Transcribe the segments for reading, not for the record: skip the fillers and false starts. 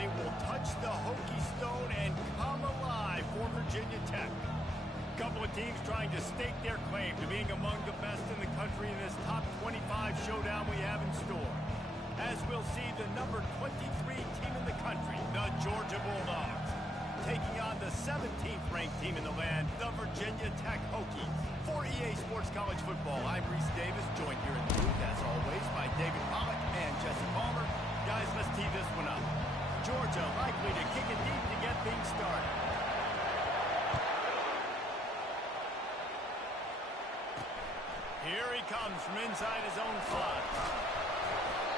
they will touch the Hokie Stone and come alive for Virginia Tech. A couple of teams trying to stake their claim to being among the best in the country in this top 25 showdown we have in store. As we'll see the number 23 team in the country, the Georgia Bulldogs, taking on the 17th ranked team in the land, the Virginia Tech Hokies. For EA Sports College Football, I'm Reese Davis, joined here in the booth, as always, by David Pollack and Jesse Palmer. Guys, let's tee this one up. Georgia likely to kick it deep to get things started. Here he comes from inside his own 5.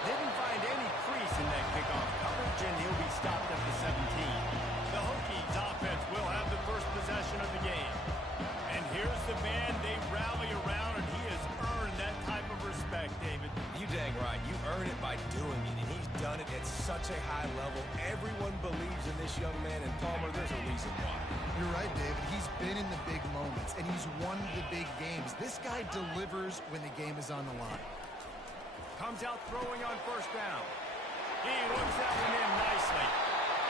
Didn't find any crease in that kickoff coverage, and he'll be stopped at the 17. The Hokies offense will have the first possession of the game. And here's the man they rally around, and he has earned that type of respect, David. You dang right. You earn it by doing it, and he's done it at such a high level. Everyone believes in this young man, and Palmer, there's a reason why. You're right, David. He's been in the big moments, and he's won the big games. This guy delivers when the game is on the line. Comes out throwing on first down. He looks that one in nicely.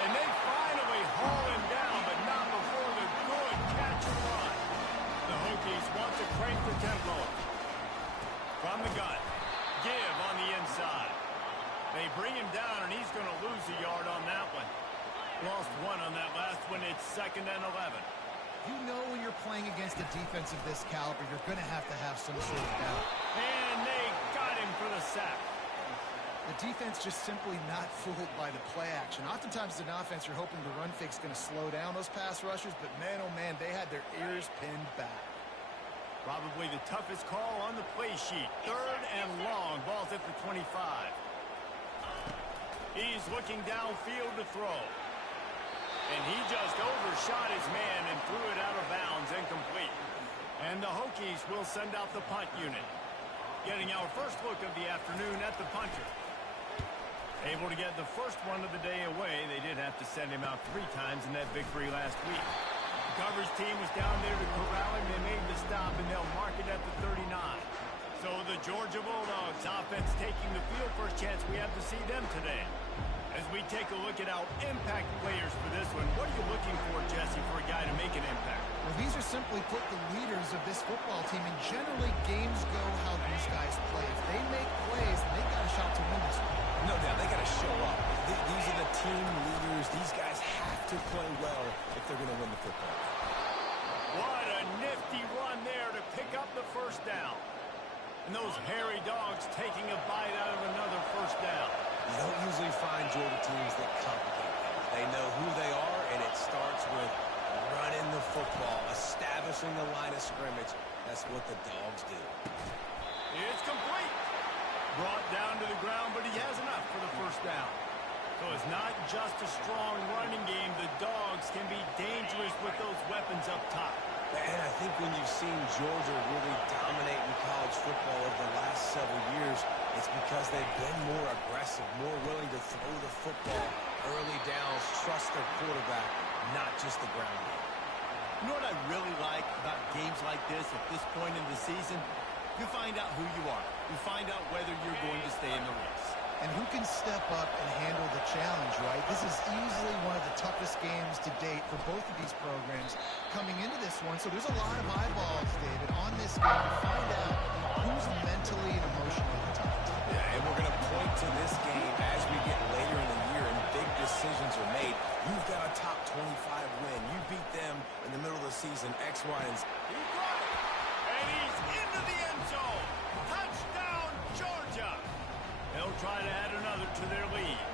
And they finally haul him down, but not before the good catch and run. The Hokies want to crank the tempo. From the gun. Give on the inside. They bring him down, and he's going to lose a yard on that one. Lost one on that last one. It's 2nd and 11. You know when you're playing against a defense of this caliber, you're going to have some sort of doubt. And they got him for the sack. The defense just simply not fooled by the play action. Oftentimes, as an offense, you're hoping the run fake's going to slow down those pass rushers, but man, oh man, they had their ears pinned back. Probably the toughest call on the play sheet. 3rd and long. Ball's at the 25. He's looking downfield to throw. And he just overshot his man and threw it out of bounds, incomplete. And the Hokies will send out the punt unit. Getting our first look of the afternoon at the punter. Able to get the first one of the day away. They did have to send him out 3 times in that victory last week. The coverage team was down there to corral him. They made the stop, and they'll mark it at the 39. So the Georgia Bulldogs offense taking the field. First chance we have to see them today. As we take a look at our impact players for this one, what are you looking for, Jesse, for a guy to make an impact? Well, these are simply put the leaders of this football team, and generally games go how these guys play. If they make plays, they got a shot to win this one. No doubt, they got to show up. These are the team leaders. These guys have to play well if they're going to win the football. What a nifty run there to pick up the first down. And those hairy dogs taking a bite out of another first down. You don't usually find Georgia teams that complicate things. They know who they are, and it starts with running the football, establishing the line of scrimmage. That's what the dogs do. It's complete. Brought down to the ground, but he has enough for the first down. So it's not just a strong running game. The dogs can be dangerous with those weapons up top. And I think when you've seen Georgia really dominate in college football over the last several years, it's because they've been more aggressive, more willing to throw the football early downs, trust their quarterback, not just the ground game. You know what I really like about games like this at this point in the season? You find out who you are. You find out whether you're going to stay in the race. And who can step up and handle the challenge, right? This is easily one of the toughest games to date for both of these programs coming into this one. So there's a lot of eyeballs, David, on this game to find out who's mentally and emotionally the toughest. Yeah, and we're going to point to this game as we get later in the year and big decisions are made. You've got a top 25 win. You beat them in the middle of the season, X, Y, and Z. He got it. And he's into the end zone. Touchdown, Georgia. They'll try to add another to their lead.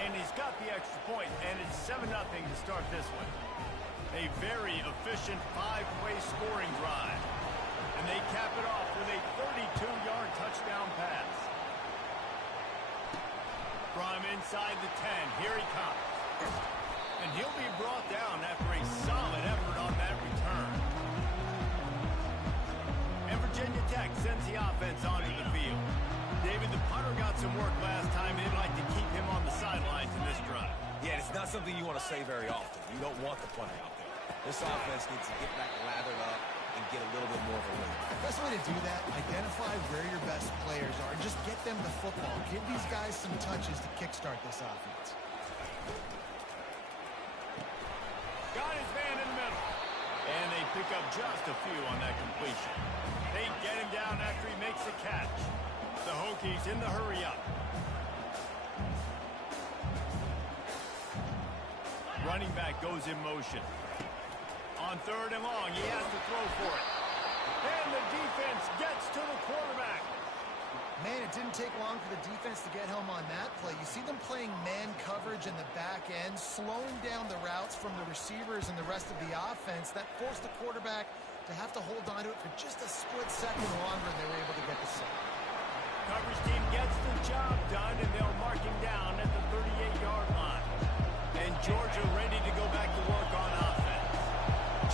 And he's got the extra point, and it's 7-0 to start this one. A very efficient 5-play scoring drive. And they cap it off with a 32-yard touchdown pass. From inside the 10, here he comes. And he'll be brought down after a solid effort on that return. And Virginia Tech sends the offense onto the field. David, the punter got some work last time. They'd like to keep him on the sidelines in this drive. Yeah, it's not something you want to say very often. You don't want the punter out there. This offense needs to get back lathered up, and get a little bit more of a rhythm. Best way to do that, identify where your best players are and just get them the football. Give these guys some touches to kickstart this offense. Got his man in the middle. And they pick up just a few on that completion. They get him down after he makes the catch. The Hokies in the hurry up. Running back goes in motion. On 3rd and long, he has to throw for it. And the defense gets to the quarterback. Man, it didn't take long for the defense to get home on that play. You see them playing man coverage in the back end, slowing down the routes from the receivers and the rest of the offense. That forced the quarterback to have to hold on to it for just a split second longer, and they were able to get the sack. Coverage team gets the job done, and they'll mark him down at the 38-yard line. And Georgia ready to go back to work on offense.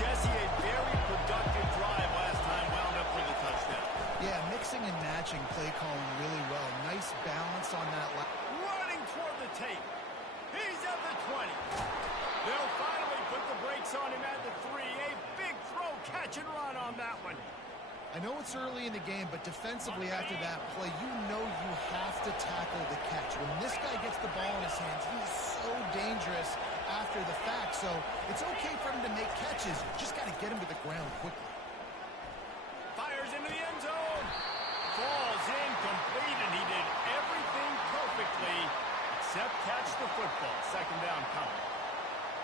Jesse, a very productive drive last time, wound up with a touchdown. Yeah, mixing and matching play calling really well. Nice balance on that. Running toward the tape. He's at the 20. They'll finally put the brakes on him at the 3. A big throw, catch and run on that one. I know it's early in the game, but defensively after that play, you know you have to tackle the catch. When this guy gets the ball in his hands, he is so dangerous after the fact. So it's okay for him to make catches. You just got to get him to the ground quickly. Fires into the end zone. Falls incomplete, and he did everything perfectly except catch the football. 2nd down coming.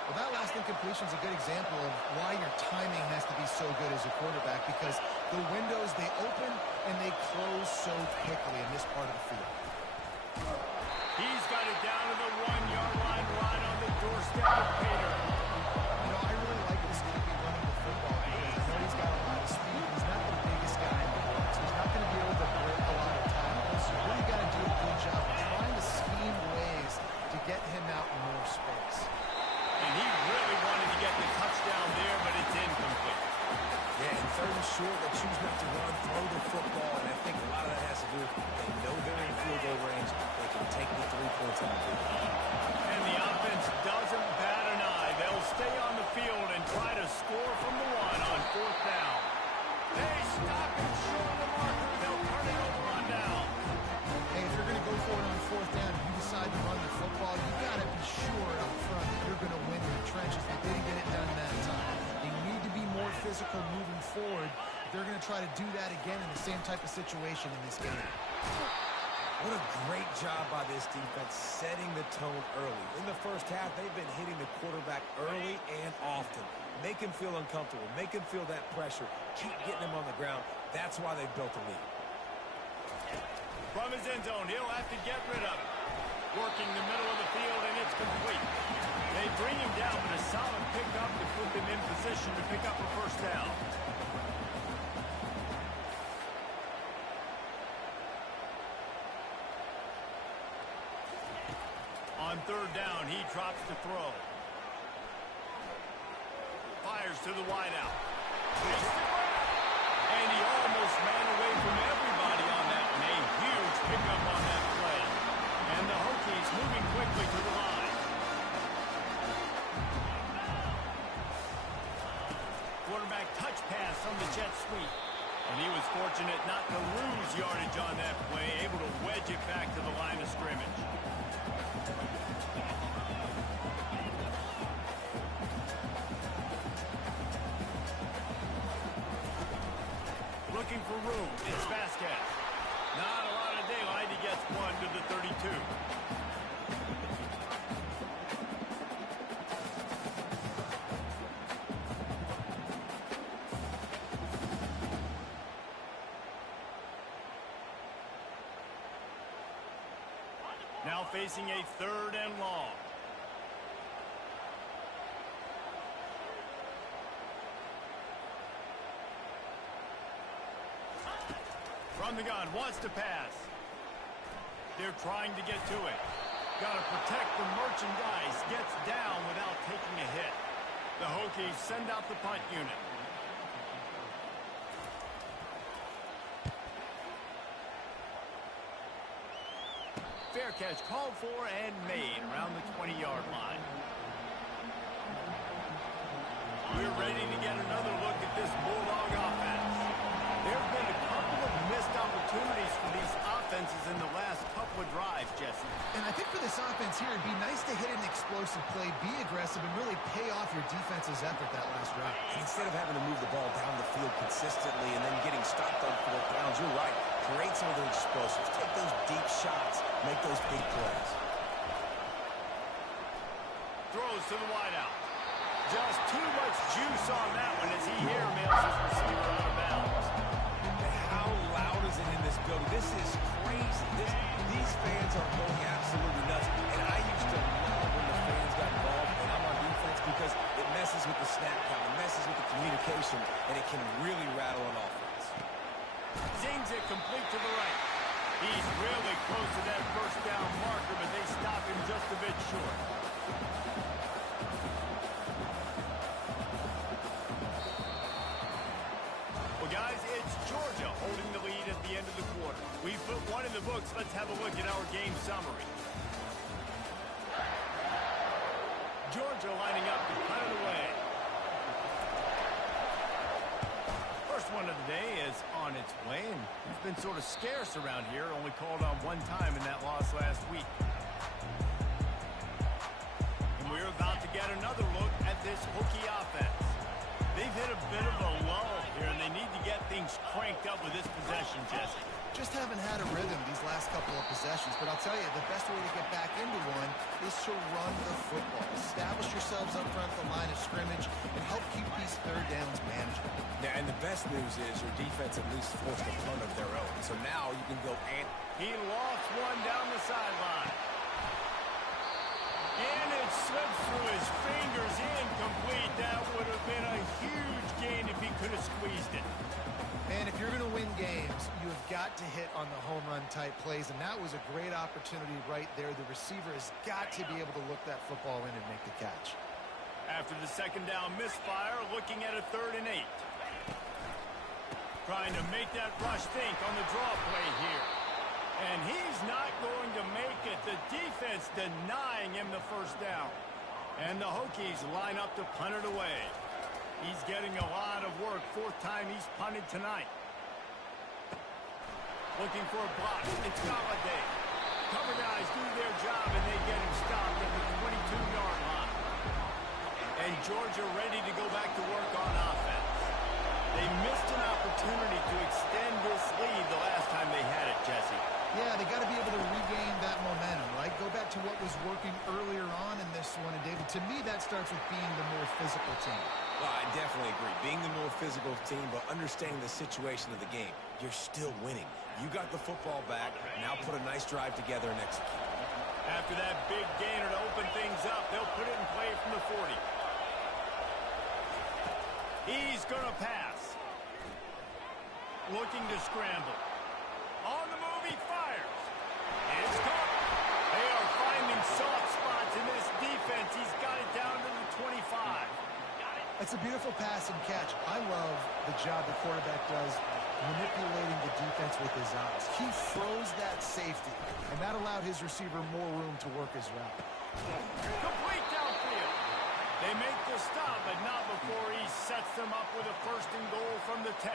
Well, that last incompletion is a good example of why your timing has to be so good as a quarterback, because the windows, they open and they close so quickly in this part of the field. He's got it down to the 1-yard line, right on the doorstep of Pater. You know, I really like this QB running the football because I know he's got a lot of speed. He's not the biggest guy in the world, so he's not going to be able to break a lot of tackles. You really got to do a good job of trying to scheme ways to get him out in more space. And he really wanted to get the touchdown there, but it's incomplete. Yeah, and 3rd and short, they choose not to run, throw the football, and I think a lot of that has to do with they know they're in field goal range. They can take the 3 points out of it. And the offense doesn't bat an eye. They'll stay on the field and try to score from the 1 on 4th down. They stop him short of the marker. They'll turn it over on down. Hey, if you're going to go for it on 4th down, if you decide to run the football, you got to be sure up front that you're going to win in the trenches. They didn't get it done that time. They need to be more physical moving forward. They're going to try to do that again in the same type of situation in this game. What a great job by this defense setting the tone early. In the first half, they've been hitting the quarterback early and often. Make him feel uncomfortable. Make him feel that pressure. Keep getting him on the ground. That's why they built a lead. From his end zone, he'll have to get rid of it. Working the middle of the field, and it's complete. They bring him down, but a solid pickup to put them in position to pick up a 1st down. On 3rd down, he drops to throw. Fires to the wideout. Takes the grab. And he almost ran away from everybody on that one. A huge pickup on that play. And the Hokies moving quickly to the line. Quarterback touch pass from the jet sweep. And he was fortunate not to lose yardage on that play, able to wedge it back to the line of scrimmage. Looking for room. It's Vasquez. Not a lot of daylight. He gets 1 to the 32. Now facing a 3rd and long. From the gun, wants to pass. They're trying to get to it. Got to protect the merchandise. Gets down without taking a hit. The Hokies send out the punt unit. Fair catch called for and made around the 20-yard line. We're ready to get another look at this Bulldog offense. There have been a couple of missed opportunities for these offenses in the last couple of drives, Jesse. And I think for this offense here, it'd be nice to hit an explosive play, be aggressive, and really pay off your defense's effort that last drive. And instead of having to move the ball down the field consistently and then getting stopped on fourth downs, you're right. Create some of those explosives. Take those deep shots. Make those big plays. Throws to the wideout. Just too much juice on that one as he airmails his receiver out of bounds. How loud is it in this building? This is crazy. These fans are going absolutely nuts. And I used to love when the fans got involved and I'm on defense because it messes with the snap count, it messes with the communication, and it can really rattle an offense. Zings it complete to the right. He's really close to that first down marker, but they stop him just a bit short. Well, guys, it's Georgia holding the lead at the end of the quarter. We've put one in the books. Let's have a look at our game summary. Georgia lining up to punt it away. First one of the day is on its way, and it's been sort of scarce around here. Only called on one time in that loss last week. And we're about to get another look at this Hokie offense. They've hit a bit of a lull here, and they need to get things cranked up with this possession, Jesse. Just haven't had a rhythm these last couple of possessions, but I'll tell you, the best way to get back into one is to run the football. Establish yourselves up front of the line of scrimmage and help keep these third downs manageable. Yeah, and the best news is your defense at least forced a punt of their own. So now you can go and... He lost one down the sideline. And it slips through his fingers, incomplete. That would have been a huge gain if he could have squeezed it. And if you're going to win games, you have got to hit on the home run type plays, and that was a great opportunity right there. The receiver has got to be able to look that football in and make the catch. After the second down misfire, looking at a 3rd and 8. Trying to make that rush think on the draw play here. And he's not going to make it. The defense denying him the first down. And the Hokies line up to punt it away. He's getting a lot of work. 4th time he's punted tonight. Looking for a block. It's Galladay. Cover guys do their job, and they get him stopped at the 22-yard line. And Georgia ready to go back to work on offense. They missed an opportunity to extend this lead the last time they had it, Jesse. Yeah, they got to be able to regain that momentum, right? Go back to what was working earlier on in this one. And, David, to me, that starts with being the more physical team. Well, I definitely agree. Being the more physical team, but understanding the situation of the game. You're still winning. You got the football back. Now put a nice drive together and execute. After that big gainer to open things up, they'll put it in play from the 40. He's going to pass. Looking to scramble. On the move, he fires. It's caught. They are finding soft spots in this defense. He's got it down to the 25. That's a beautiful pass and catch. I love the job the quarterback does manipulating the defense with his eyes. He froze that safety, and that allowed his receiver more room to work his route. Complete downfield. They make the stop, but not before he sets them up with a 1st and goal from the 10.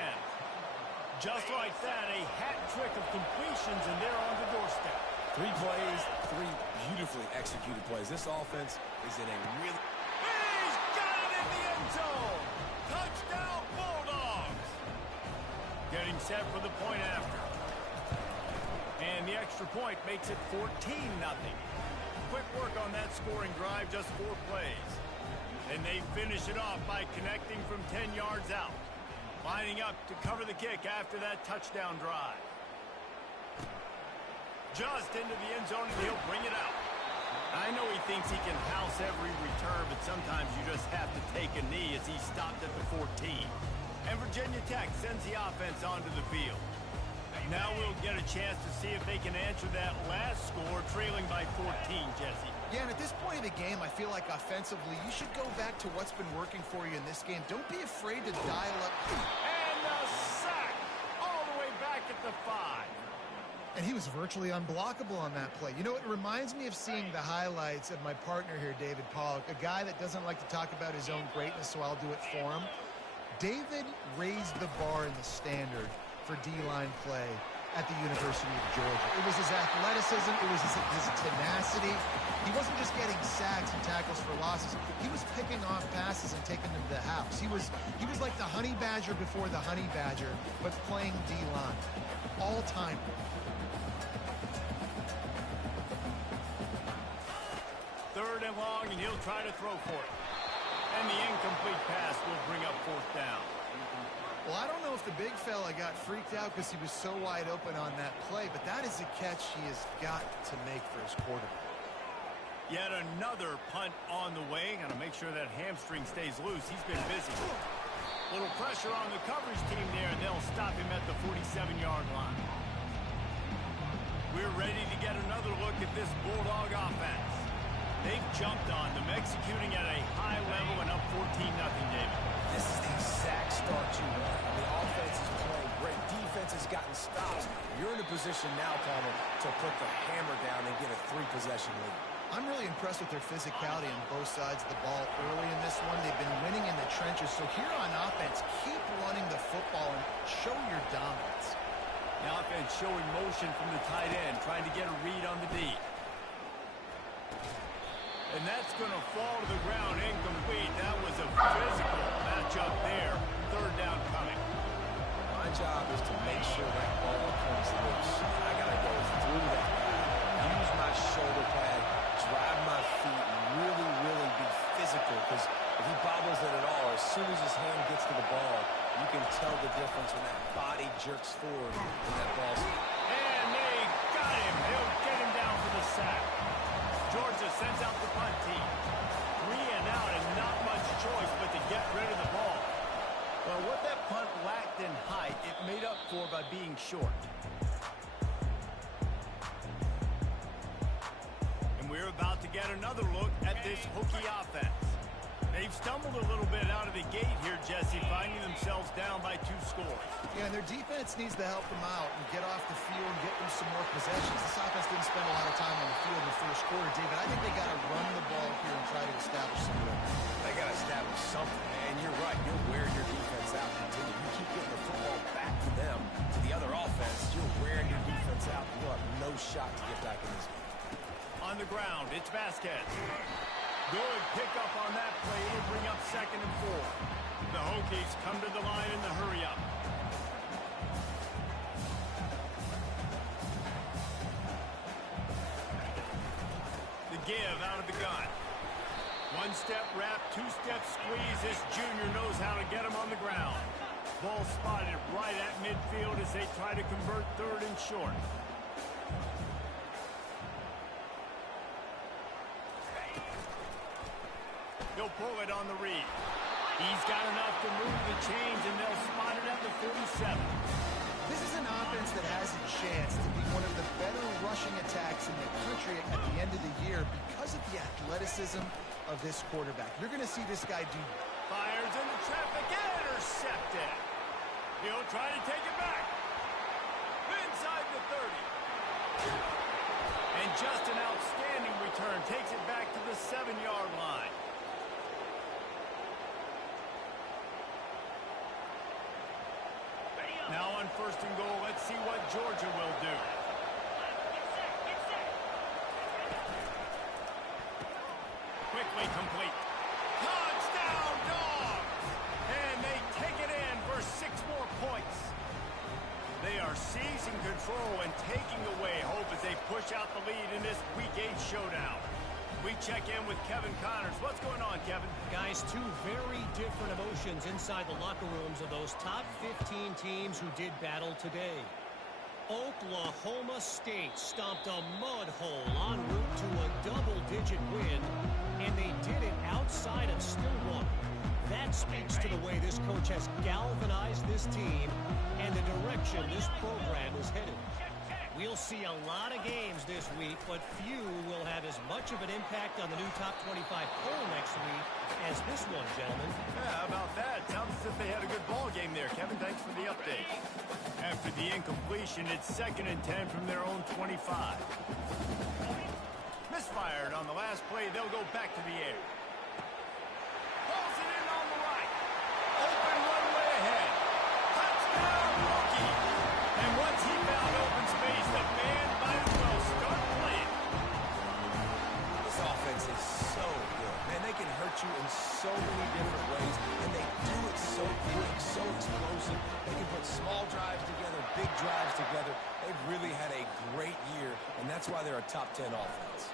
Just like that, a hat trick of completions, and they're on the doorstep. 3 plays, 3 beautifully executed plays. This offense is in a really... He's got it in the end zone! Touchdown, Bulldogs! Getting set for the point after. And the extra point makes it 14-0. Quick work on that scoring drive, just 4 plays. And they finish it off by connecting from 10 yards out. Lining up to cover the kick after that touchdown drive. Just into the end zone, and he'll bring it out. I know he thinks he can house every return, but sometimes you just have to take a knee as he stopped at the 14. And Virginia Tech sends the offense onto the field. Now we'll get a chance to see if they can answer that last score, trailing by 14, Jesse. Yeah, and at this point of the game, I feel like offensively, you should go back to what's been working for you in this game. Don't be afraid to dial up. And a sack all the way back at the 5. And he was virtually unblockable on that play. You know, it reminds me of seeing the highlights of my partner here, David Pollock, a guy that doesn't like to talk about his own greatness, so I'll do it for him. David raised the bar in the standard for D-line play at the University of Georgia. It was his athleticism. It was his tenacity. He wasn't just getting sacks and tackles for losses. He was picking off passes and taking them to the house. He was like the honey badger before the honey badger, but playing D-line. All time. Third and long, and he'll try to throw for it. And the incomplete pass will bring up fourth down. Well, I don't know if the big fella got freaked out because he was so wide open on that play, but that is a catch he has got to make for his quarterback. Yet another punt on the way. Got to make sure that hamstring stays loose. He's been busy. Little pressure on the coverage team there, and they'll stop him at the 47-yard line. We're ready to get another look at this Bulldog offense. They've jumped on them, executing at a high level and up 14-0, David. This is the exact start you want. The offense is playing great. Defense has gotten stops. You're in a position now, Palmer, to put the hammer down and get a 3-possession lead. I'm really impressed with their physicality on both sides of the ball early in this one. They've been winning in the trenches. So here on offense, keep running the football and show your dominance. The offense showing motion from the tight end, trying to get a read on the D. And that's going to fall to the ground incomplete. That was a physical matchup there. Third down coming. My job is to make sure that ball comes loose. I got to go through that guy, use my shoulder pad, drive my feet, and really be physical. Because if he bobbles it at all, as soon as his hand gets to the ball, you can tell the difference when that body jerks forward and that ball's. And they got him. They'll get him down for the sack. Georgia sends out the punt team. 3 and out and not much choice but to get rid of the ball. Well, what that punt lacked in height, it made up for by being short. And we're about to get another look at this Hokie offense. They've stumbled a little bit out of the gate here, Jesse, finding themselves down by 2 scores. Yeah, and their defense needs to help them out and get off the field and get them some more possessions. This offense didn't spend a lot of time on the field in the first quarter, David. I think they got to run the ball here and try to establish some rhythm. They got to establish something, and you're right. You'll wear your defense out. Continue. You keep getting the football back to them, to the other offense. You're wearing your defense out. You'll have no shot to get back in this game. On the ground, it's Vasquez. Good pickup on that play. It'll bring up 2nd and 4. The Hokies come to the line in the hurry-up. The give out of the gun. 1-step wrap, 2-step squeeze. This junior knows how to get him on the ground. Ball spotted right at midfield as they try to convert 3rd and short. He'll pull it on the read. He's got enough to move the chains, and they'll spot it at the 47. This is an offense that has a chance to be one of the better rushing attacks in the country at the end of the year because of the athleticism of this quarterback. You're going to see this guy do. Fires into traffic, intercepted. He'll try to take it back. Inside the 30. And just an outstanding return. Takes it back to the 7-yard line. Now on 1st and goal, let's see what Georgia will do. Quickly complete. Touchdown, Dogs! And they take it in for 6 more points. They are seizing control and taking away hope as they push out the lead in this Week 8 showdown. We check in with Kevin Connors. What's going on, Kevin? Guys, 2 very different emotions inside the locker rooms of those top 15 teams who did battle today. Oklahoma State stomped a mud hole en route to a double-digit win, and they did it outside of Stillwater. That speaks to the way this coach has galvanized this team and the direction this program is headed. We'll see a lot of games this week, but few will have as much of an impact on the new top 25 poll next week as this one, gentlemen. Yeah, how about that? Sounds as if they had a good ball game there. Kevin, thanks for the update. After the incompletion, it's 2nd and 10 from their own 25. Misfired on the last play. They'll go back to the air. Pulls it in on the right. Open one way ahead. Touchdown, rookie. And once he found open space, the band might as well start playing. This offense is so good. Man, they can hurt you in so many different ways, and they do it so quick, so explosive. They can put small drives together, big drives together. They've really had a great year, and that's why they're a top 10 offense.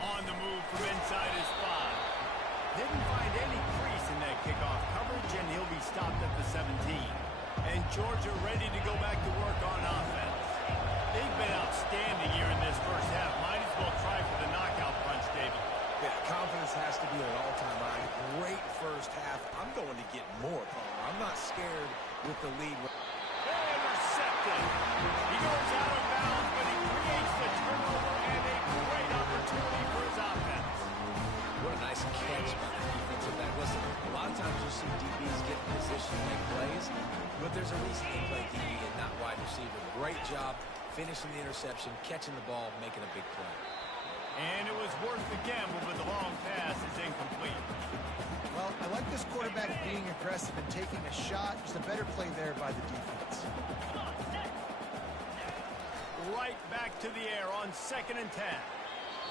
On the move from inside his 5. Didn't find any crease in that kickoff coverage, and he'll be stopped at the 17. And Georgia ready to go back to work on offense. They've been outstanding here in this first half. Might as well try for the knockout punch, David. Yeah, confidence has to be at an all-time high. Great first half. I'm going to get more, Palmer. I'm not scared with the lead. Intercepted. He goes out of bounds, but he creates the turnover and a great opportunity for his offense. What a nice catch by the defensive back. Listen, a lot of times you see DBs get in position to make plays, but there's a reason they play DB and not wide receiver. Great job finishing the interception, catching the ball, making a big play. And it was worth the gamble, but the long pass is incomplete. Well, I like this quarterback being aggressive and taking a shot. Just a better play there by the defense. Right back to the air on 2nd and 10.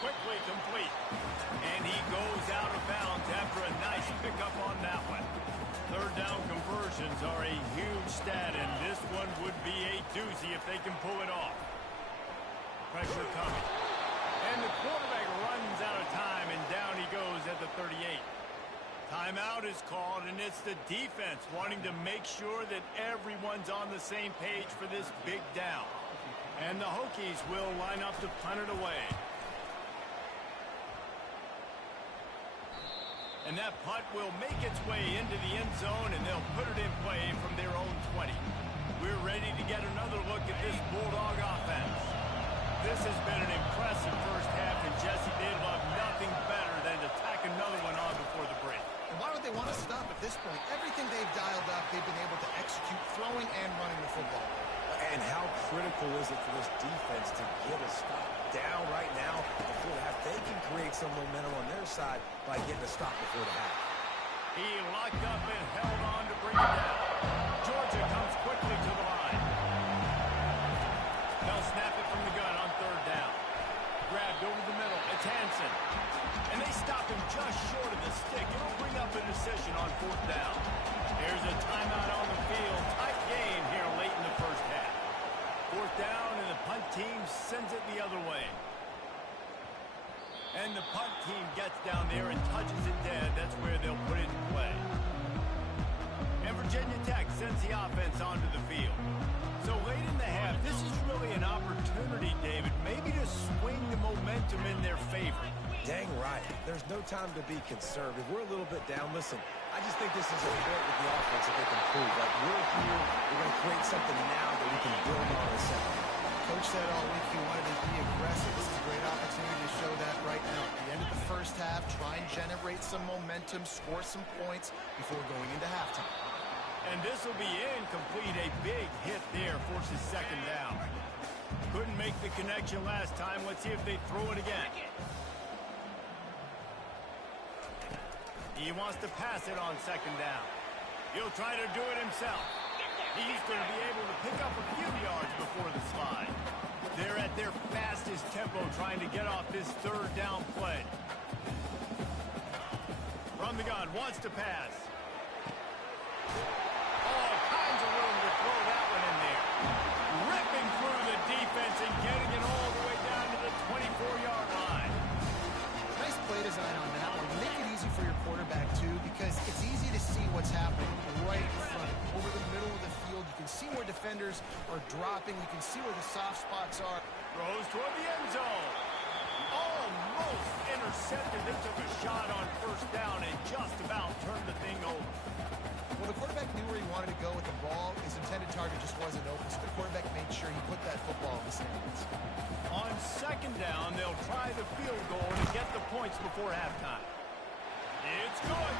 Quickly complete. And he goes out of bounds after a nice pickup on that one. 3rd down conversions are a huge stat, and this one would be a doozy if they can pull it off. Pressure coming. And the quarterback runs out of time, and down he goes at the 38. Timeout is called, and it's the defense wanting to make sure that everyone's on the same page for this big down. And the Hokies will line up to punt it away. And that punt will make its way into the end zone, and they'll put it in play from their own 20. We're ready to get another look at this Bulldog offense. This has been an impressive first half, and Jesse, they'd love nothing better than to tack another one on before the break. And why would they want to stop at this point? Everything they've dialed up, they've been able to execute throwing and running the football. And how critical is it for this defense to get a stop down right now before the half? They can create some momentum on their side by getting a stop before the half. He locked up and held on to bring it down. Georgia comes quickly to the line. They'll snap it from the gun on 3rd down. Grabbed over the middle. It's Hansen. And they stop him just short of the stick. It'll bring up a decision on 4th down. There's a timeout on the field. Tight game here late in the first half. 4th down, and the punt team sends it the other way. And the punt team gets down there and touches it dead. That's where they'll put it in play. And Virginia Tech sends the offense onto the field. So late in the half, this is really an opportunity, David, maybe to swing the momentum in their favor. Dang right. There's no time to be conservative. We're a little bit down. Listen, I just think this is a point with the offense that they can prove. Like, we're here, we're going to create something now that we can build on in a second. Coach said all week he wanted to be aggressive. This is a great opportunity to show that right now. At the end of the first half, try and generate some momentum, score some points before going into halftime. And this will be incomplete. A big hit there forces 2nd down. Couldn't make the connection last time. Let's see if they throw it again. He wants to pass it on 2nd down. He'll try to do it himself. He's going to be able to pick up a few yards before the slide. They're at their fastest tempo trying to get off this 3rd down play. From the gun, wants to pass. All kinds of room to throw that one in there. Ripping through the defense and getting it all the way down to the 24-yard line. Nice play design on that one. Make it easy for your quarterback, too, because it's easy to see what's happening right in front of him. Over the middle of the field, you can see where defenders are dropping. You can see where the soft spots are. Throws toward the end zone. Almost intercepted. intercepted. They took a shot on first down and just about turned the thing over. Well, the quarterback knew where he wanted to go with the ball. His intended target just wasn't open, so the quarterback made sure he put that football in the stands. On second down, they'll try the field goal to get the points before halftime. It's good.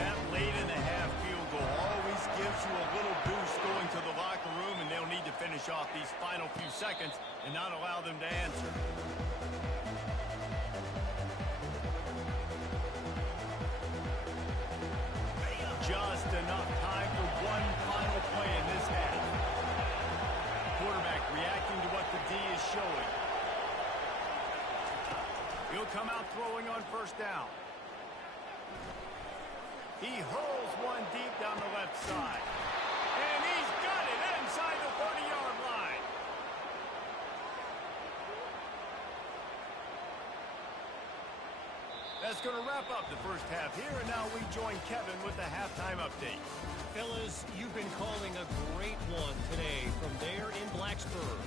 That late-in-the-half field goal always gives you a little boost going to the locker room, and they'll need to finish off these final few seconds and not allow them to answer. Just enough time for one final play in this half. Quarterback reacting to what the D is showing. He'll come out throwing on first down. He hurls one deep down the left side. And he's got it inside the 30-yard line. That's going to wrap up the first half here, and now we join Kevin with the halftime update. Fellas, you've been calling a great one today from there in Blacksburg.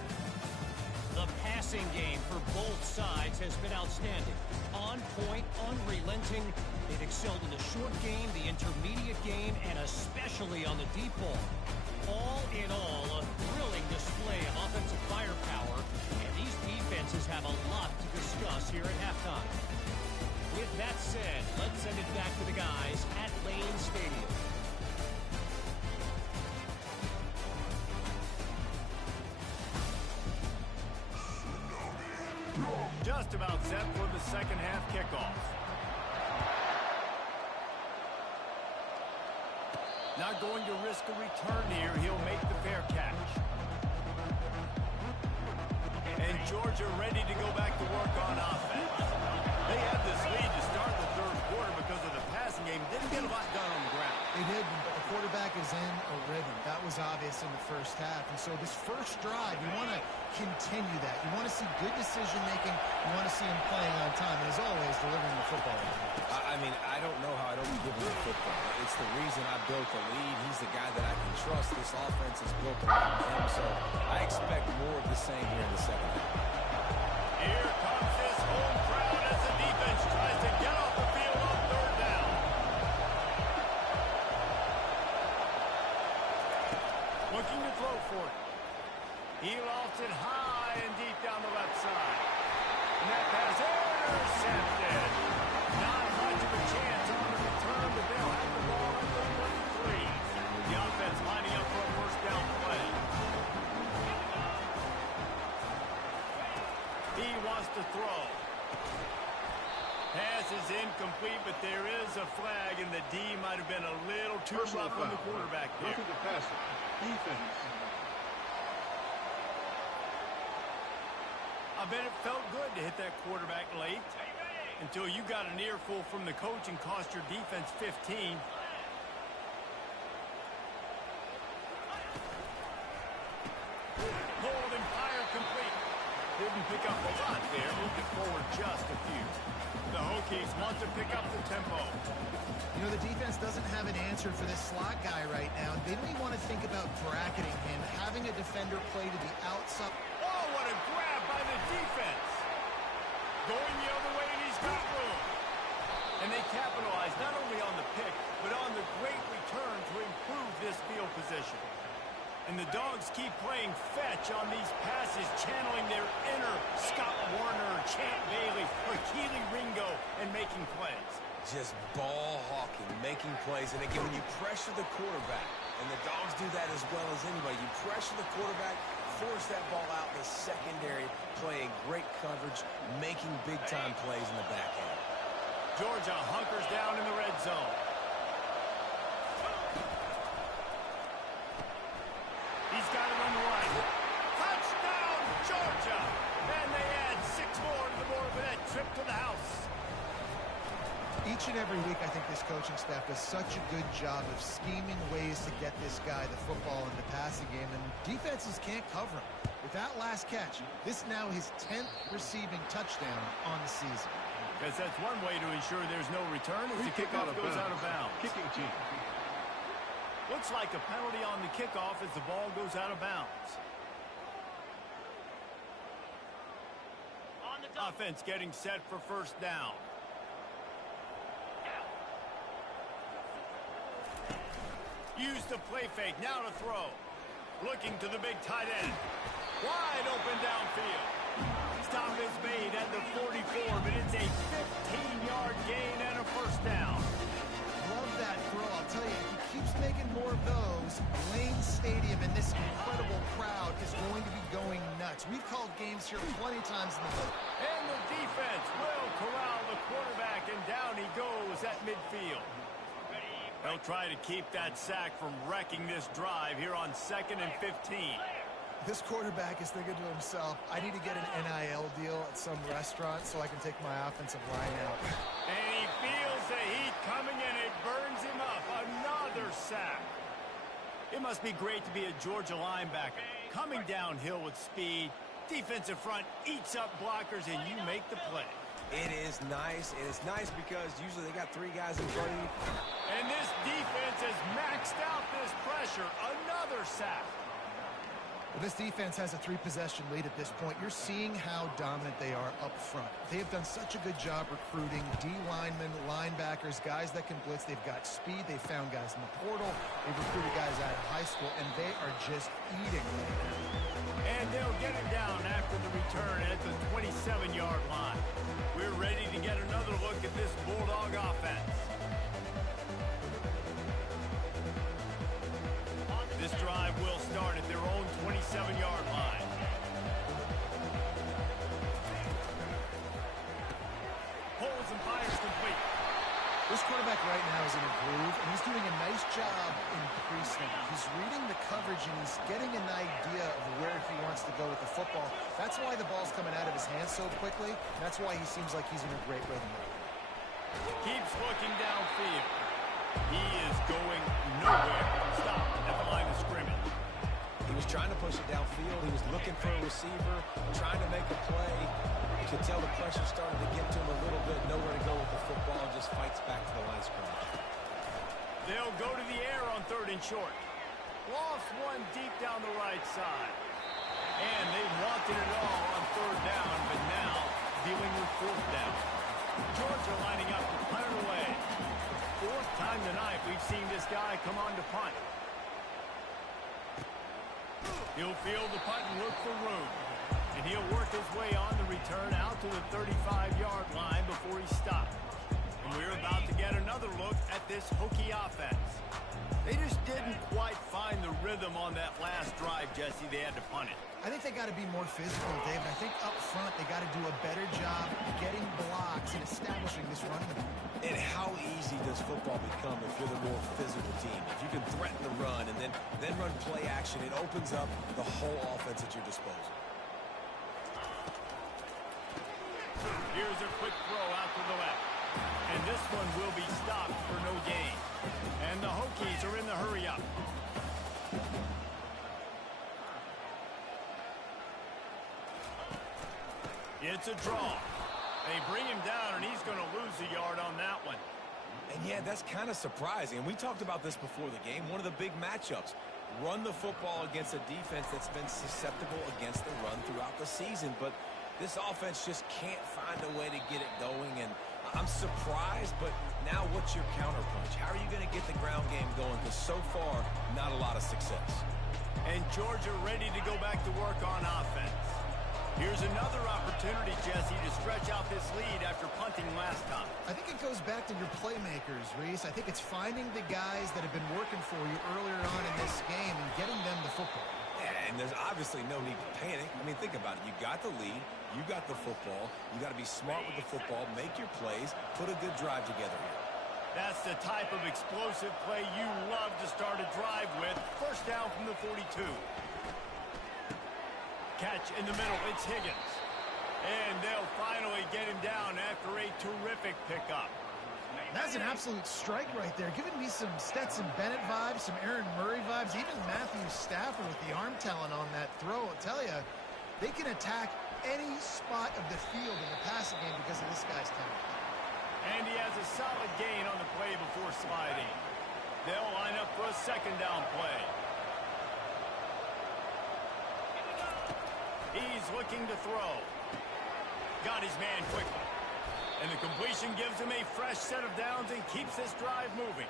The passing game for both sides has been outstanding. On point, unrelenting. They've excelled in the short game, the intermediate game, and especially on the deep ball. All in all, a thrilling display of offensive firepower, and these defenses have a lot to discuss here at halftime. With that said, let's send it back to the guys at Lane Stadium. Just about set for the second half kickoff. Not going to risk a return here. He'll make the fair catch. And Georgia ready to go back to work on offense. They had this lead to start the third quarter because of the passing game. Didn't get a lot done on the ground. They did, but the quarterback is in a rhythm. That was obvious in the first half. And so this first drive, you want to continue that. You want to see good decision-making. You want to see him playing on time. And as always, delivering the football. I mean, I don't know how I don't give him the football. It's the reason I built the lead. He's the guy that I can trust. This offense is built around him, so I expect more of the same here in the second half. Here comes this home crowd as the defense tries to get off the field on third down. Looking to throw for it. He lofts it high and deep down the left side. And that pass intercepted. Not much of a chance on the return, but they'll have the ball at the 23. The offense lining up for a first down play. He wants to throw. Pass is incomplete, but there is a flag, and the D might have been a little too rough on the quarterback there. Nothing to pass it. Defense. I bet it felt good to hit that quarterback late until you got an earful from the coach and cost your defense 15. Hold and fire complete. Didn't pick up a lot there. Moved it forward just a few. The Hokies want to pick up the tempo. You know, the defense doesn't have an answer for this slot guy right now. They don't even want to think about bracketing him, having a defender play to the outside. Oh, what a grab by the defense. Going the other way, and he's got room. And they capitalize not only on the pick, but on the great return to improve this field position. And the Dogs keep playing fetch on these passes, channeling their inner Scott Warner, Champ Bailey, or Keely Ringo, and making plays. Just ball hawking, making plays. And again, when you pressure the quarterback, and the Dogs do that as well as anybody, you pressure the quarterback, force that ball out in the secondary, playing great coverage, making big-time plays in the back end. Georgia hunkers down in the red zone. He's got it on the right. Touchdown, Georgia! And they add 6 more to the board with that trip to the house. Each and every week, I think this coaching staff does such a good job of scheming ways to get this guy the football in the passing game, and defenses can't cover him. With that last catch, this now his 10th receiving touchdown on the season. Because that's one way to ensure there's no return as the kickoff goes out of bounds. Kicking team. Looks like a penalty on the kickoff as the ball goes out of bounds. Offense getting set for first down. Use the play fake, now to throw. Looking to the big tight end. Wide open downfield. Stop is made at the 44, but it's a 15-yard gain and a first down. Love that throw. I'll tell you, if he keeps making more of those, Lane Stadium and this incredible crowd is going to be going nuts. We've called games here plenty of times in the book. And the defense will corral the quarterback, and down he goes at midfield. They'll try to keep that sack from wrecking this drive here on 2nd and 15. This quarterback is thinking to himself, I need to get an NIL deal at some restaurant so I can take my offensive line out. And he feels the heat coming, and it burns him up. Another sack. It must be great to be a Georgia linebacker. Coming downhill with speed, defensive front eats up blockers, and you make the play. It is nice. It is nice because usually they got 3 guys in front of you. And this defense has maxed out this pressure. Another sack. Well, this defense has a 3-possession lead at this point. You're seeing how dominant they are up front. They've done such a good job recruiting D linemen, linebackers, guys that can blitz. They've got speed. They've found guys in the portal. They've recruited guys out of high school, and they are just eating right now. And they'll get him down after the return at the 27-yard line. We're ready to get another look at this Bulldog offense. This drive will start at their own 27-yard line. Pulls and fires complete. This quarterback right now is in a groove, and he's doing a nice job in pre-snap. He's reading the coverage, and he's getting an idea of where he wants to go with the football. That's why the ball's coming out of his hands so quickly. And that's why he seems like he's in a great rhythm. Keeps looking downfield. He is going nowhere. Stop at the line of scrimmage. He was trying to push it downfield. He was looking for a receiver, trying to make a play. You could tell the pressure started to get to him a little bit. Nowhere to go with the football, and just fights back to the line of scrimmage. They'll go to the air on 3rd and short. Lost one deep down the right side. And they wanted it all on 3rd down, but now dealing with 4th down. Georgia lining up to punt it away. 4th time tonight we've seen this guy come on to punt. He'll field the punt and look for room. And he'll work his way on the return out to the 35-yard line before he stops. And we're about to get another look at this Hokie offense. They just didn't quite find the rhythm on that last drive, Jesse. They had to punt it. I think they got to be more physical, David. I think up front they got to do a better job getting blocks and establishing this running game. And how easy does football become if you're the more physical team? If you can threaten the run and then run play action, it opens up the whole offense at your disposal. Here's a quick throw out to the left. And this one will be stopped for no gain. And the Hokies are in the hurry-up. It's a draw. They bring him down, and he's going to lose a yard on that one. And yeah, that's kind of surprising. And we talked about this before the game. One of the big matchups. Run the football against a defense that's been susceptible against the run throughout the season. But this offense just can't find a way to get it going. And I'm surprised, but now what's your counterpunch? How are you going to get the ground game going? Because so far, not a lot of success. And Georgia ready to go back to work on offense. Here's another opportunity, Jesse, to stretch out this lead after punting last time. I think it goes back to your playmakers, Reese. I think it's finding the guys that have been working for you earlier on in this game and getting them the football. Yeah, and there's obviously no need to panic. I mean, think about it. You got the lead. You got the football. You got to be smart with the football. Make your plays. Put a good drive together here. That's the type of explosive play you love to start a drive with. First down from the 42. Catch in the middle. It's Higgins. And they'll finally get him down after a terrific pickup. That's an absolute strike right there. Giving me some Stetson Bennett vibes, some Aaron Murray vibes, even Matthew Stafford with the arm talent on that throw. I'll tell you, they can attack any spot of the field in the passing game because of this guy's talent. And he has a solid gain on the play before sliding. They'll line up for a 2nd down play. He's looking to throw. Got his man quickly. And the completion gives him a fresh set of downs and keeps this drive moving.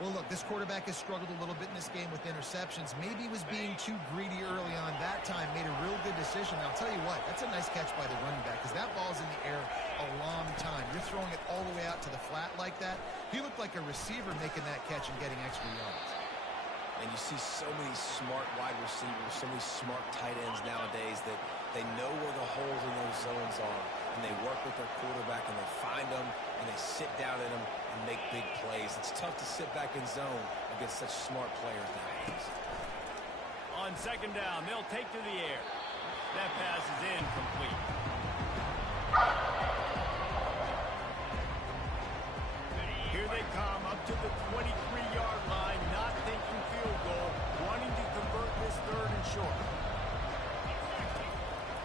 Well, look, this quarterback has struggled a little bit in this game with interceptions. Maybe he was being too greedy early on. That time made a real good decision. And I'll tell you what, that's a nice catch by the running back because that ball's in the air a long time. You're throwing it all the way out to the flat like that. He looked like a receiver making that catch and getting extra yards. And you see so many smart wide receivers, so many smart tight ends nowadays that they know where the holes in those zones are, and they work with their quarterback, and they find them, and they sit down in them and make big plays. It's tough to sit back in zone against such smart players nowadays. On second down, they'll take to the air. That pass is incomplete. Here they come up to the 23-yard line, not thinking field goal, wanting to convert this third and short.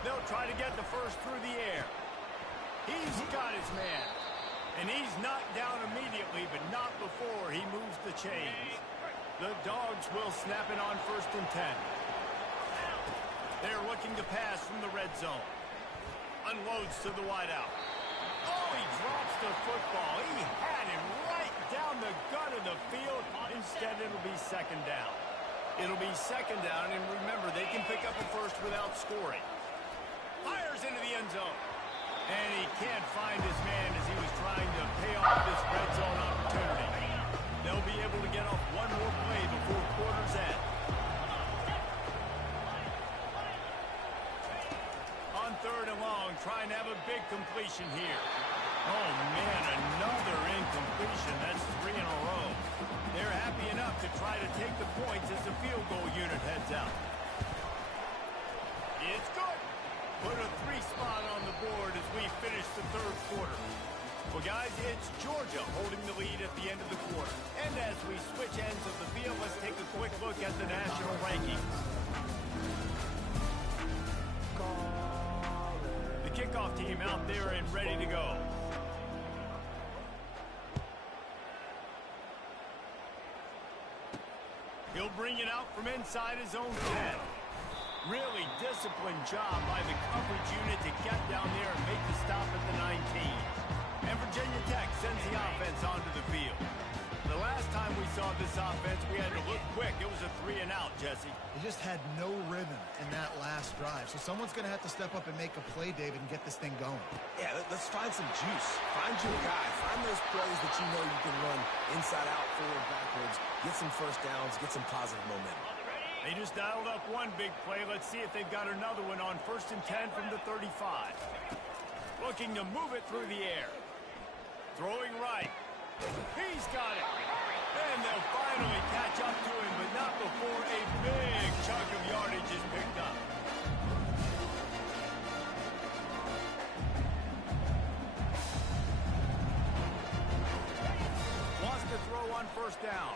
They'll try to get the first through the air. He's got his man. And he's knocked down immediately, but not before he moves the chains. The Dogs will snap it on 1st and 10. They're looking to pass from the red zone. Unloads to the wideout. Oh, he drops the football. He had him right down the gut of the field. Instead, it'll be second down. It'll be second down, and remember, they can pick up a first without scoring. Fires into the end zone. And he can't find his man as he was trying to pay off this red zone opportunity. They'll be able to get off one more play before quarter's end. On third and long, trying to have a big completion here. Oh, man, another incompletion. That's 3 in a row. They're happy enough to try to take the points as the field goal unit heads out. It's good. Put a 3 spot on the board as we finish the third quarter. Well, guys, it's Georgia holding the lead at the end of the quarter. And as we switch ends of the field, let's take a quick look at the national rankings. The kickoff team out there and ready to go. He'll bring it out from inside his own 10. Really disciplined job by the coverage unit to get down there and make the stop at the 19. And Virginia Tech sends the offense onto the field. The last time we saw this offense, we had to look quick. It was a 3 and out, Jesse. They just had no rhythm in that last drive. So someone's going to have to step up and make a play, David, and get this thing going. Yeah, let's find some juice. Find your guy. Find those plays that you know you can run inside out, forward, backwards. Get some first downs. Get some positive momentum. They just dialed up one big play. Let's see if they've got another one on 1st and 10 from the 35. Looking to move it through the air. Throwing right. He's got it. And they'll finally catch up to him, but not before a big chunk of yardage is picked up. Wants to throw on 1st down.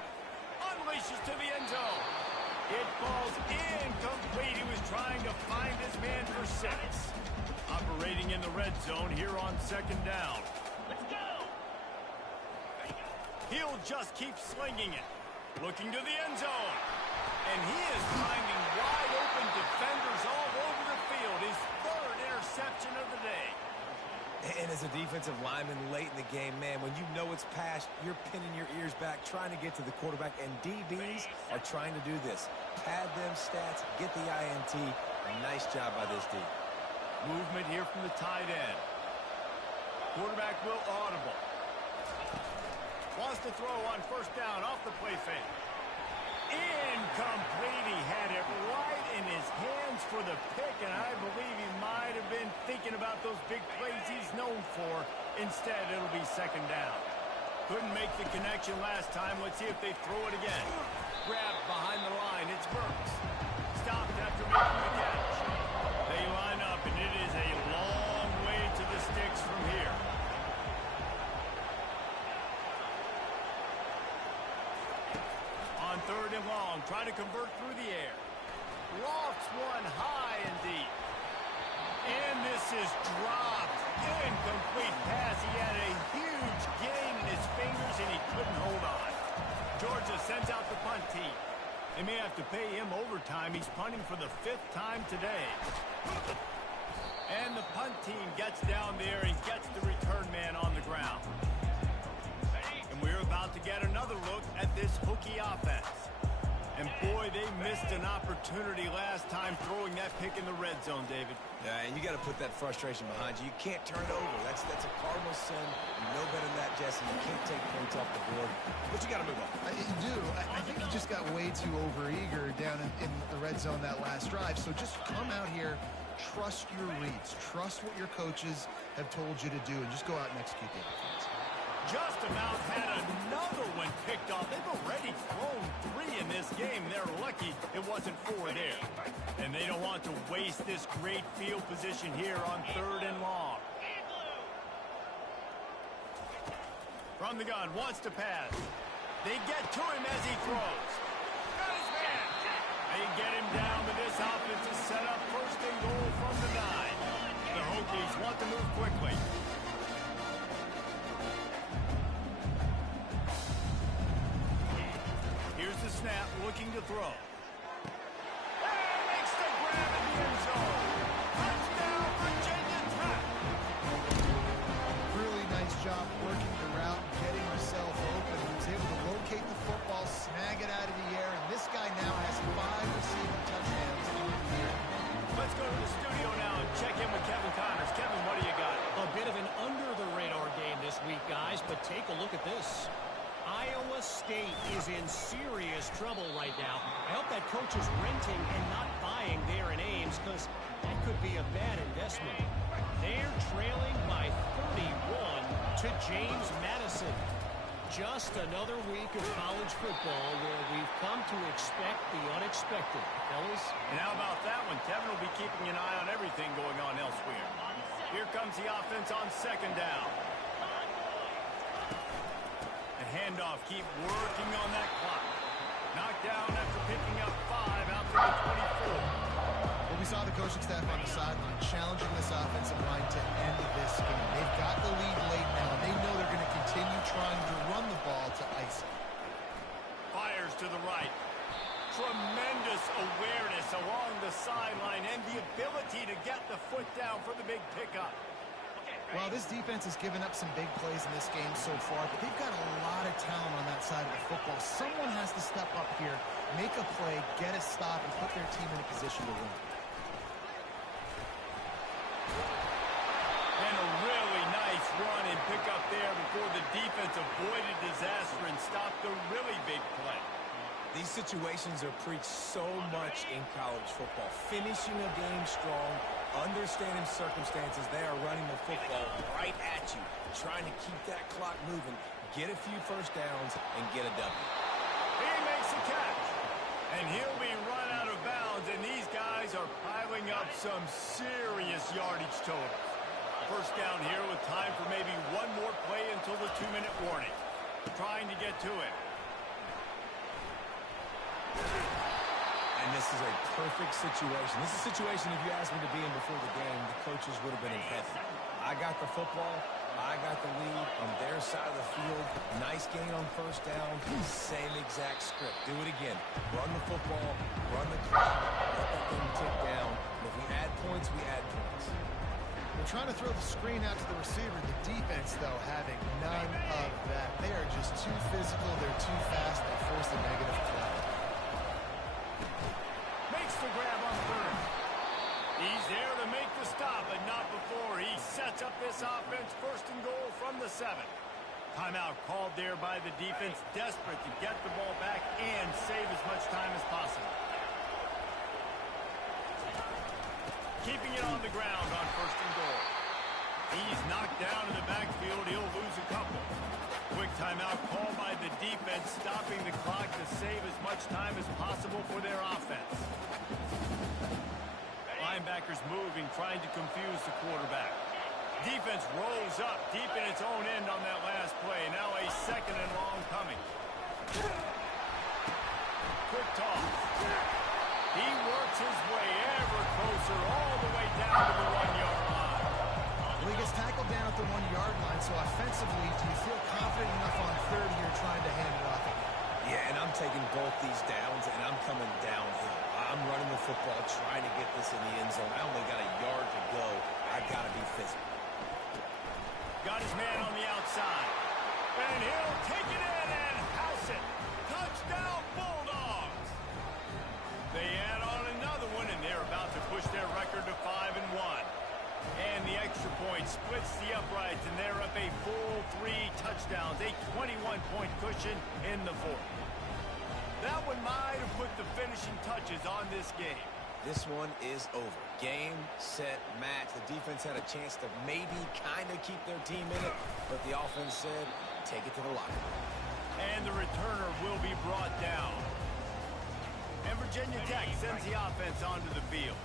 Unleashes to the end zone. It falls incomplete. He was trying to find his man for 6. Operating in the red zone here on 2nd down. Let's go. He'll just keep slinging it. Looking to the end zone. And he is finding wide open defenders all over the field. His 3rd interception of the day. And as a defensive lineman late in the game, man, when you know it's passed, you're pinning your ears back, trying to get to the quarterback, and DBs are trying to do this. Pad them stats, get the INT. Nice job by this D. Movement here from the tight end. Quarterback will audible. Wants to throw on 1st down off the play fake. Incomplete. He had it right in his hands for the pick, and I believe he might have been thinking about those big plays he's known for. Instead, it'll be 2nd down. Couldn't make the connection last time. Let's see if they throw it again. Grabbed behind the line. It's Burks. Stopped after making the catch. They line up, and it is a long way to the sticks from here. On 3rd and long, try to convert through the air. Lofts one high and deep. And this is dropped. Incomplete pass. He had a huge gain in his fingers, and he couldn't hold on. Georgia sends out the punt team. They may have to pay him overtime. He's punting for the 5th time today. And the punt team gets down there and gets the return man on the ground. And we're about to get another look at this Hokie offense. And boy, they missed an opportunity last time throwing that pick in the red zone, David. Yeah, and you got to put that frustration behind you. You can't turn it over. That's a cardinal sin. You know better than that, Jesse. You can't take points off the board. But you got to move on. You do. I think you just got way too overeager down in the red zone that last drive. So just come out here, trust your reads, trust what your coaches have told you to do, and just go out and execute the offense. Just about had another one picked off. They've already thrown 3 in this game. They're lucky it wasn't 4 there. And they don't want to waste this great field position here on 3rd and long. From the gun, wants to pass. They get to him as he throws. Got his man. They get him down, but this offense is set up 1st and goal from the 9. The Hokies want to move quickly. Here's the snap, looking to throw. And makes the grab in the end zone. Touchdown, Virginia Tech. Really nice job working the route, getting himself open. He was able to locate the football, snag it out of the air, and this guy now has 5 receiving touchdowns on the year. Let's go to the studio now and check in with Kevin Connors. Kevin, what do you got? A bit of an under-the-radar game this week, guys, but take a look at this. Iowa State is in serious trouble right now. I hope that coach is renting and not buying there in Ames, because that could be a bad investment. They're trailing by 31 to James Madison. Just another week of college football where we've come to expect the unexpected. Fellas? And how about that one? Kevin will be keeping an eye on everything going on elsewhere. Here comes the offense on 2nd down. The handoff, keep working on that clock. Knocked down after picking up 5 out to the 24. Well, we saw the coaching staff on the sideline challenging this offensive line to end this game. They've got the lead late now, and they know they're going to continue trying to run the ball to ice it. Fires to the right. Tremendous awareness along the sideline and the ability to get the foot down for the big pickup. Well, this defense has given up some big plays in this game so far, but they've got a lot of talent on that side of the football. Someone has to step up here, make a play, get a stop, and put their team in a position to win. And a really nice run and pick up there before the defense avoided disaster and stopped a really big play. These situations are preached so much in college football. Finishing a game strong, understanding circumstances. They are running the football right at you, trying to keep that clock moving, get a few first downs, and get a W. He makes the catch. And he'll be run out of bounds, and these guys are piling up some serious yardage totals. First down here with time for maybe one more play until the 2-minute warning. Trying to get to it. And this is a perfect situation. This is a situation, if you asked me to be in before the game, the coaches would have been in heaven. I got the football. I got the lead on their side of the field. Nice gain on first down. Same exact script. Do it again. Run the football. Run the clock. Let that thing tick down. And if we add points, we add points. They're trying to throw the screen out to the receiver. The defense, though, having none of that. They are just too physical. They're too fast. They force a negative play. Makes the grab on 3rd. He's there to make the stop, but not before. He sets up this offense 1st and goal from the 7. Timeout called there by the defense, desperate to get the ball back and save as much time as possible. Keeping it on the ground on 1st and goal. He's knocked down in the backfield. He'll lose a couple. Quick timeout called by the defense, stopping the clock to save as much time as possible for their offense. Linebackers moving, trying to confuse the quarterback. Defense rolls up deep in its own end on that last play. Now a 2nd and long coming. Quick toss. He works his way ever closer all the way down to the 1-yard line. Well, he gets tackled down at the 1-yard line, so offensively, do you feel confident enough on 3rd here trying to hand it off again? Yeah, and I'm taking both these downs, and I'm coming downhill. I'm running the football, trying to get this in the end zone. I only got a yard to go. I got to be physical. Got his man on the outside. And he'll take it in and house it. Touchdown, Bulldogs. They add on another one, and they're about to push their record to 5-1. And the extra point splits the uprights, and they're up a full 3 touchdowns, a 21-point cushion in the fourth. That one might have put the finishing touches on this game. This one is over. Game, set, match. The defense had a chance to maybe kind of keep their team in it, but the offense said, take it to the locker room. And the returner will be brought down. And Virginia Tech sends the offense onto the field.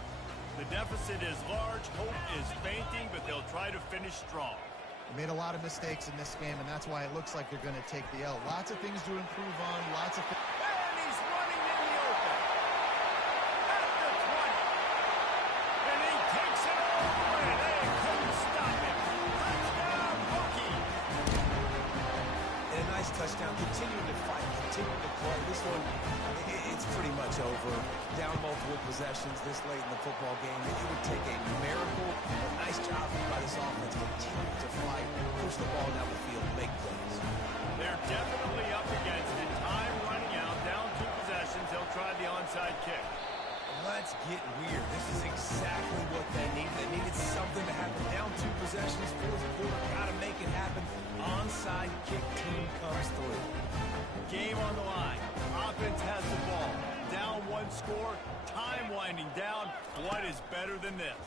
The deficit is large, hope is fainting, but they'll try to finish strong. They made a lot of mistakes in this game, and that's why it looks like they're going to take the L. Lots of things to improve on, lots of things. And he's running in the open. At the 20. And he takes it all the way. They couldn't stop him. Touchdown, Hokies. And a nice touchdown, continuing to fight, continuing to play. This one, it's pretty much over. Down multiple possessions this late in the football game. It would take a miracle. A nice job by this offense. Continue to fight, push the ball down the field, make plays. They're definitely up against it. Time running out. Down 2 possessions. They'll try the onside kick. Let's get weird. This is exactly what they need. They needed something to happen. Down 2 possessions, fourth quarter. Got to make it happen. Onside kick team comes through. Game on the line. Offense has the ball. Down 1 score. Time winding down. What is better than this?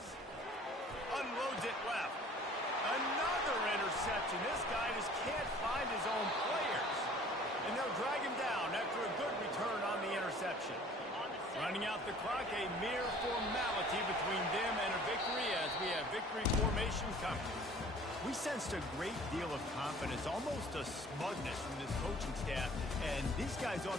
Unloads it left. Another interception. This guy just can't find his own players. And they'll drag him down after a good return on the interception. Running out the clock, a mere formality between them and a victory as we have victory formation coming. We sensed a great deal of confidence, almost a smugness from this coaching staff, and these guys on the